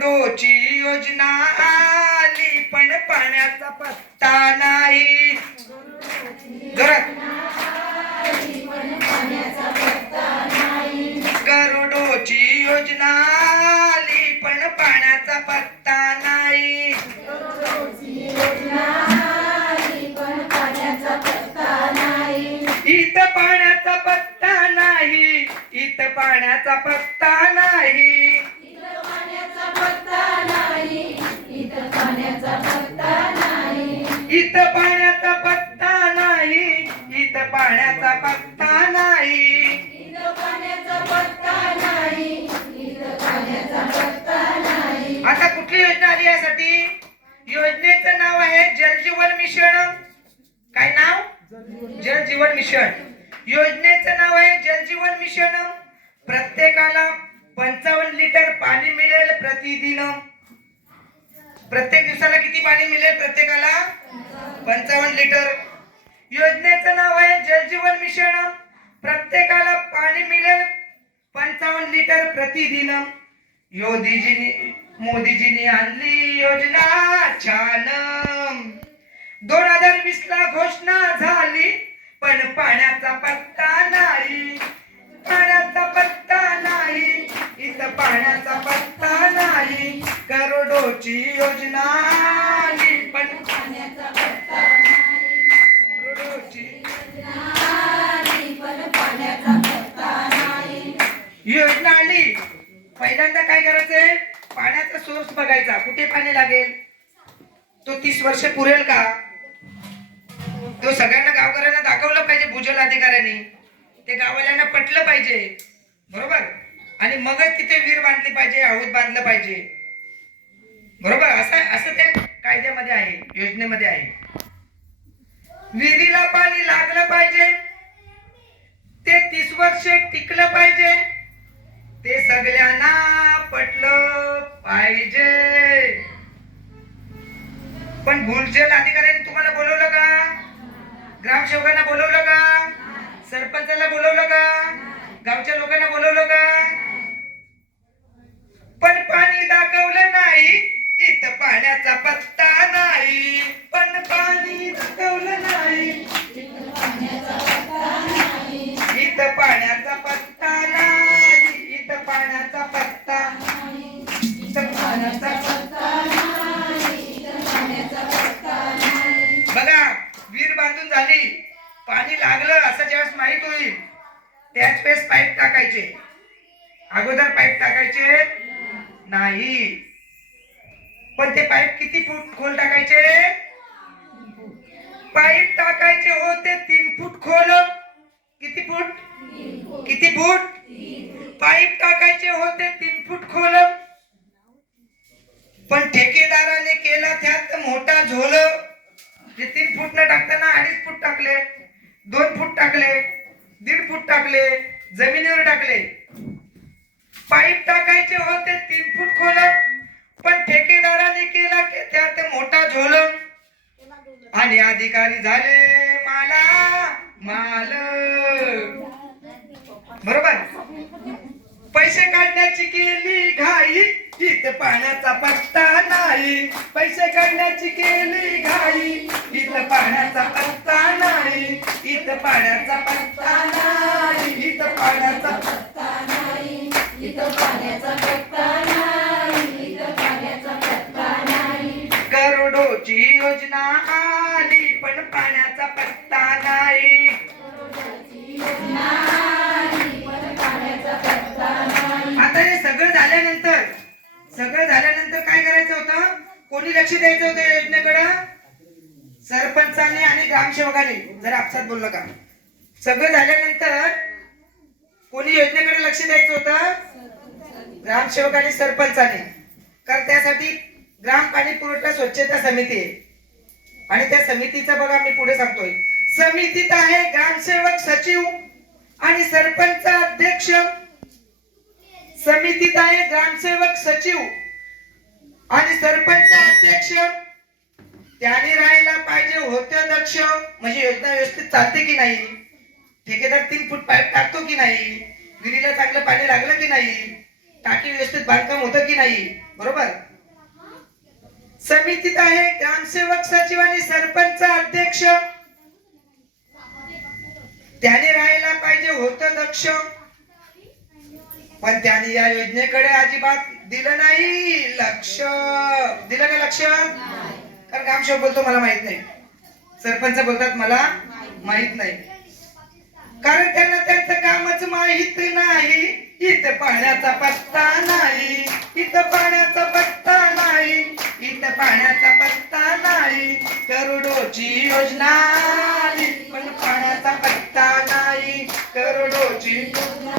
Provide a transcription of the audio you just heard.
दोची योजना आली पण पाण्याचा पत्ता नाही. गरुडोची योजना आली पण पाण्याचा पत्ता नाही. इथं पाण्याचा पत्ता नाही इथं पाण्याचा पत्ता नाही. इथं पाण्याचा पत्ता नाही इथं पाण्याचा पत्ता नाही. आता कुठली योजना आली यासाठी? योजनेचं नाव आहे जलजीवन मिशन. काय नाव? जलजीवन मिशन. योजनेचं नाव आहे जलजीवन मिशन. प्रत्येकाला पंचावन्न लिटर पाणी मिळेल प्रतिदिन. प्रत्येक दिवसाला किती पाणी मिळेल प्रत्येकाला? पंचावन्न लिटर. योजनेचं नाव आहे जलजीवन मिशन. प्रत्येकाला पाणी मिळेल पंचावन्न लिटर प्रतिदिन. योदीजीनी मोदीजीनी आणली योजना छान दोन हजार वीस ला घोषणा झाली पण पाण्याचा पत्ता नाही. पाण्याचा पत्ता नाही इथं पाण्याचा पत्ता नाही करोडोची योजना पण योजना आली पहिल्यांदा काय करायचंय? पाण्याचा सोर्स बघायचा. कुठे पाणी लागेल? तो तीस वर्ष पुरेल का? तो सगळ्यांना गावकऱ्यांना दाखवलं पाहिजे भूजल अधिकाऱ्यांनी. ते गाववाल्यांना पटलं पाहिजे. बरोबर? आणि मगच तिथे विहीर बांधली पाहिजे हौद बांधलं पाहिजे. बरोबर? असं असं त्या कायद्यामध्ये आहे योजनेमध्ये आहे. विहिरीला पाणी लागलं पाहिजे. ते तीस वर्षे टिकलं पाहिजे. ते सगळ्यांना पटलं पाहिजे. पण भूलजल अधिकाऱ्यांनी तुम्हाला बोलवलं का? ग्रामसेवकांना बोलवलं का? सरपंचाला बोलवलं का? गावच्या लोकांना बोलवलं का? पण पाणी दाखवलं नाही. इथं पाण्याचा पत्ता नाही पण पाणी दाखवलं नाही. इथं पाण्याचा पत्ता नाही इथं पाण्याचा पत्ता इथं पाण्याचा बघा विहीर बांधून झाली. पाणी लागलं असं ज्यावेळेस माहीत होईल त्याच वेळेस पाईप टाकायचे. अगोदर पाईप टाकायचे? नाही. पण ते पाईप किती फूट खोल टाकायचे? पाईप टाकायचे होते तीन फूट खोल. किती फूट? किती फूट? पाईप टाकायचे होते तीन फूट खोल. पण ठेकेदाराने केला त्यात मोठा झोल. जे तीन फूट न टाकताना अडीच फूट टाकले दोन फूट टाकले दीड फूट टाकले जमिनीवर टाकले. पाईप टाकायचे अधिकारी झाले माला माल. बरोबर? पैसे काढण्याची केली घाई इथं पाण्याचा पत्ता नाही. पैसे काढण्याची केली घाई इथं पाण्याचा पत्ता नाही. इथं पाण्याचा पत्ता नाही. इथं पाण्याचा पत्ता करोडोची योजना आली पण पाण्याचा पत्ता नाही. आता हे सगळं झाल्यानंतर सगळं झाल्यानंतर काय करायचं होतं? कोणी लक्ष द्यायचं होतं या योजनेकडं? सरपंचाने आणि ग्रामसेवकाने. जर आपसात बोललं का? सगळं झाल्यानंतर कोणी योजनेकडे लक्ष द्यायचं होतं? ग्रामसेवक आणि सरपंचाने. कारण त्यासाठी ग्राम पाणी पुरवठा स्वच्छता समिती आणि त्या समितीचा बघा मी पुढे सांगतोय. समितीत आहे ग्रामसेवक सचिव आणि सरपंच अध्यक्ष. समितीत आहे ग्रामसेवक सचिव आणि सरपंच अध्यक्ष. त्याने राहायला पाहिजे होतं दक्ष. म्हणजे योजना व्यवस्थित चालते की नाही? ठेकेदार तीन फूट पाईप टाकतो की नाही? विहिरीला चांगलं पाणी लागलं की नाही? टाकी व्यवस्थित बांधकाम होतं की नाही? बरोबर? समितीत आहे. ग्रामसेवक सचिव आणि सरपंच अध्यक्ष. त्याने राहायला पाहिजे होत दक्ष. पण त्याने या योजनेकडे अजिबात दिलं नाही. लक्ष. दिलं का लक्ष? कारण ग्रामसेवक बोलतो मला माहीत नाही. सरपंच बोलतात मला माहीत नाही. कारण त्यांना त्यांचं कामच माहीत नाही. इथं पाण्याचा पत्ता नाही. इथं पाण्याचा करोडोची योजना आली पण पाण्याचा पत्ता नाही. करोडोची योजना